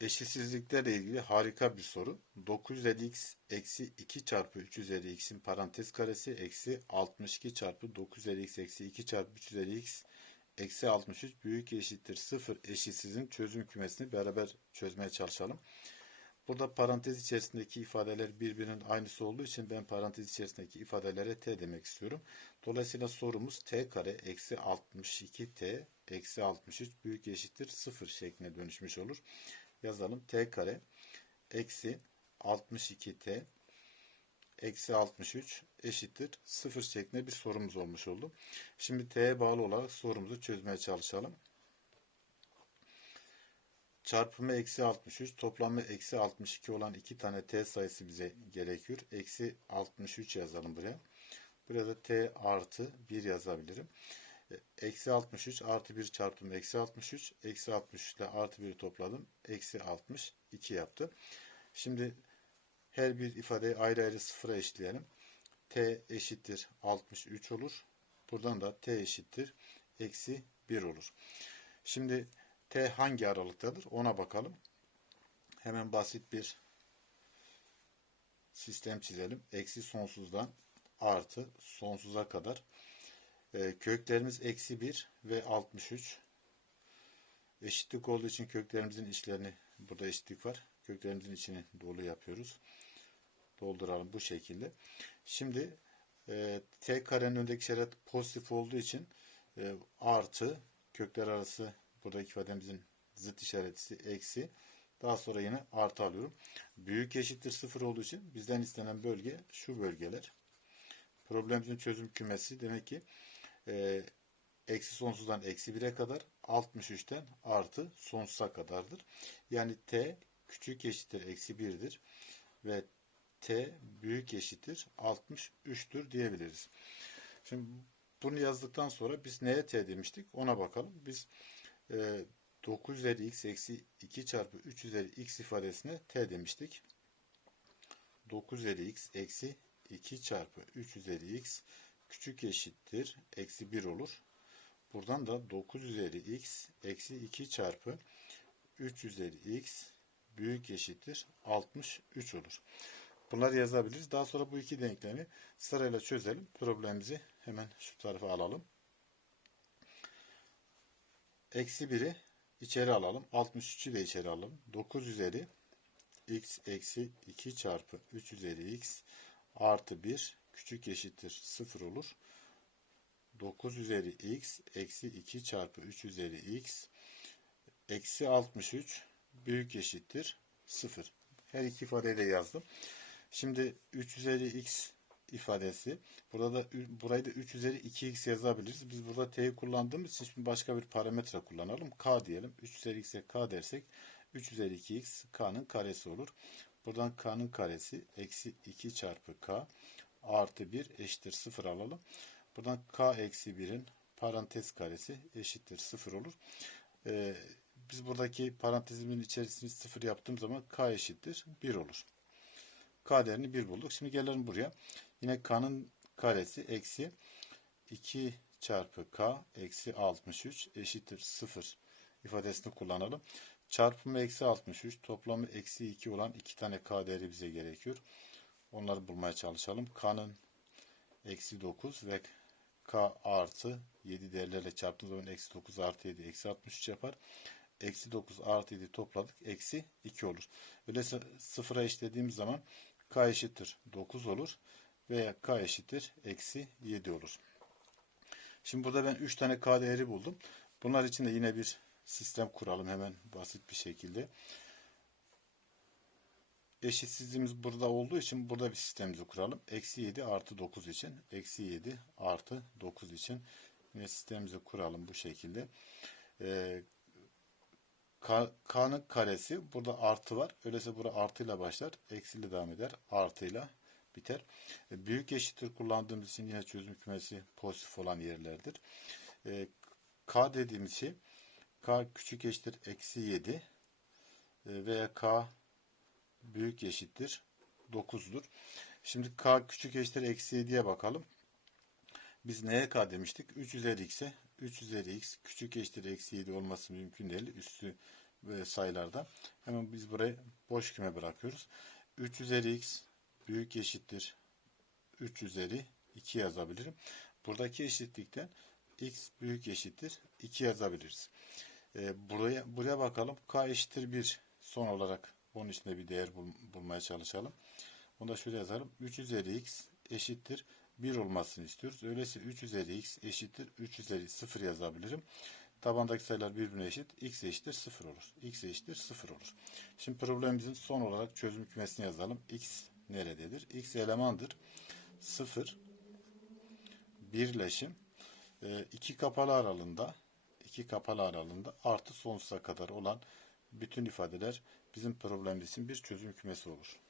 Eşitsizliklerle ilgili harika bir soru. 950x eksi 2 çarpı 350x'in parantez karesi eksi 62 çarpı 950x eksi 2 çarpı 350x eksi 63 büyük eşittir 0 eşitsizin çözüm kümesini beraber çözmeye çalışalım. Burada parantez içerisindeki ifadeler birbirinin aynısı olduğu için ben parantez içerisindeki ifadelere t demek istiyorum. Dolayısıyla sorumuz t kare eksi 62t eksi 63 büyük eşittir 0 şekline dönüşmüş olur yazalım. t kare eksi 62t eksi 63 eşittir 0 şeklinde bir sorumuz olmuş oldu. Şimdi t'ye bağlı olarak sorumuzu çözmeye çalışalım. Çarpımı eksi 63, toplamı eksi 62 olan iki tane t sayısı bize gerekiyor. Eksi 63 yazalım buraya. Burada t artı 1 yazabilirim. Eksi 63 artı 1 çarptım. Eksi 63. Eksi 63 ile artı 1'i topladım. Eksi 62 yaptı. Şimdi her bir ifadeyi ayrı ayrı sıfıra eşitleyelim. T eşittir 63 olur. Buradan da T eşittir eksi 1 olur. Şimdi T hangi aralıktadır ona bakalım. Hemen basit bir sistem çizelim. Eksi sonsuzdan artı sonsuza kadar e, köklerimiz eksi 1 ve 63. Eşitlik olduğu için köklerimizin içlerini burada eşitlik var. Köklerimizin içini dolu yapıyoruz. Dolduralım bu şekilde. Şimdi e, t karenin önündeki işaret pozitif olduğu için e, artı kökler arası buradaki ifademizin zıt işareti eksi. Daha sonra yine artı alıyorum. Büyük eşittir sıfır olduğu için bizden istenen bölge şu bölgeler. Problemimizin çözüm kümesi demek ki e, eksi sonsuzdan eksi 1'e kadar 63'ten artı sonsuza kadardır. Yani t küçük eşittir eksi 1'dir ve t büyük eşittir 63'tür diyebiliriz. Şimdi bunu yazdıktan sonra biz neye t demiştik ona bakalım. Biz e, 9 üzeri x eksi 2 çarpı 3 üzeri x ifadesine t demiştik. 9 üzeri x eksi 2 çarpı 3 üzeri x küçük eşittir eksi 1 olur. Buradan da 9 üzeri x eksi 2 çarpı 3 üzeri x büyük eşittir 63 olur. Bunları yazabiliriz. Daha sonra bu iki denklemi sırayla çözelim. Problemimizi hemen şu tarafa alalım. Eksi 1'i içeri alalım. 63'ü de içeri alalım. 9 üzeri x eksi 2 çarpı 3 üzeri x artı 1 küçük eşittir 0 olur. 9 üzeri x eksi 2 çarpı 3 üzeri x eksi 63 büyük eşittir 0. Her iki ifadeyi de yazdım. Şimdi 3 üzeri x ifadesi. Burada da burayı da 3 üzeri 2x yazabiliriz. Biz burada t'yi kullandığımız için şimdi başka bir parametre kullanalım. k diyelim. 3 üzeri x'e k dersek 3 üzeri 2x k'nın karesi olur. Buradan k'nın karesi eksi 2 çarpı k artı 1 eşittir 0 alalım. Buradan k eksi 1'in parantez karesi eşittir 0 olur. Ee, biz buradaki parantezimin içerisini 0 yaptığım zaman k eşittir 1 olur. k değerini 1 bulduk. Şimdi gelelim buraya. Yine k'nın karesi eksi 2 çarpı k eksi 63 eşittir 0 ifadesini kullanalım. Çarpımı eksi 63 toplamı eksi 2 olan iki tane k değeri bize gerekiyor. Onları bulmaya çalışalım. K'nın eksi 9 ve K artı 7 değerlerle çarptığımız zaman eksi 9 artı 7 eksi 63 yapar. Eksi 9 artı 7 topladık. Eksi 2 olur. Öyleyse sıfıra eşitlediğimiz zaman K eşittir 9 olur. Veya K eşittir eksi 7 olur. Şimdi burada ben 3 tane K değeri buldum. Bunlar için de yine bir sistem kuralım hemen basit bir şekilde eşitsizliğimiz burada olduğu için burada bir sistemimizi kuralım. Eksi 7 artı 9 için. Eksi 7 artı 9 için. Yine sistemimizi kuralım bu şekilde. Ee, K'nın karesi burada artı var. Öyleyse burada artıyla başlar. Eksiyle devam eder. Artıyla biter. E, büyük eşittir kullandığımız için yine çözüm kümesi pozitif olan yerlerdir. E, K dediğimiz şey K küçük eşittir eksi 7 e, veya K büyük eşittir 9'dur. Şimdi k küçük eşittir eksi 7'ye bakalım. Biz neye k demiştik? 3 üzeri x'e 3 üzeri x küçük eşittir eksi 7 olması mümkün değil. Üstü e, sayılarda. Hemen biz burayı boş küme bırakıyoruz. 3 üzeri x büyük eşittir 3 üzeri 2 yazabilirim. Buradaki eşitlikten x büyük eşittir 2 yazabiliriz. E, buraya buraya bakalım. k eşittir 1 son olarak bunun içinde bir değer bul- bulmaya çalışalım. Onu da şöyle yazalım. 3 üzeri x eşittir 1 olmasını istiyoruz. Öyleyse 3 üzeri x eşittir 3 üzeri 0 yazabilirim. Tabandaki sayılar birbirine eşit. x eşittir 0 olur. x eşittir 0 olur. Şimdi problemimizin son olarak çözüm kümesini yazalım. x nerededir? x elemandır. 0 birleşim e, iki kapalı aralığında iki kapalı aralığında artı sonsuza kadar olan bütün ifadeler bizim problemimizin bir çözüm kümesi olur.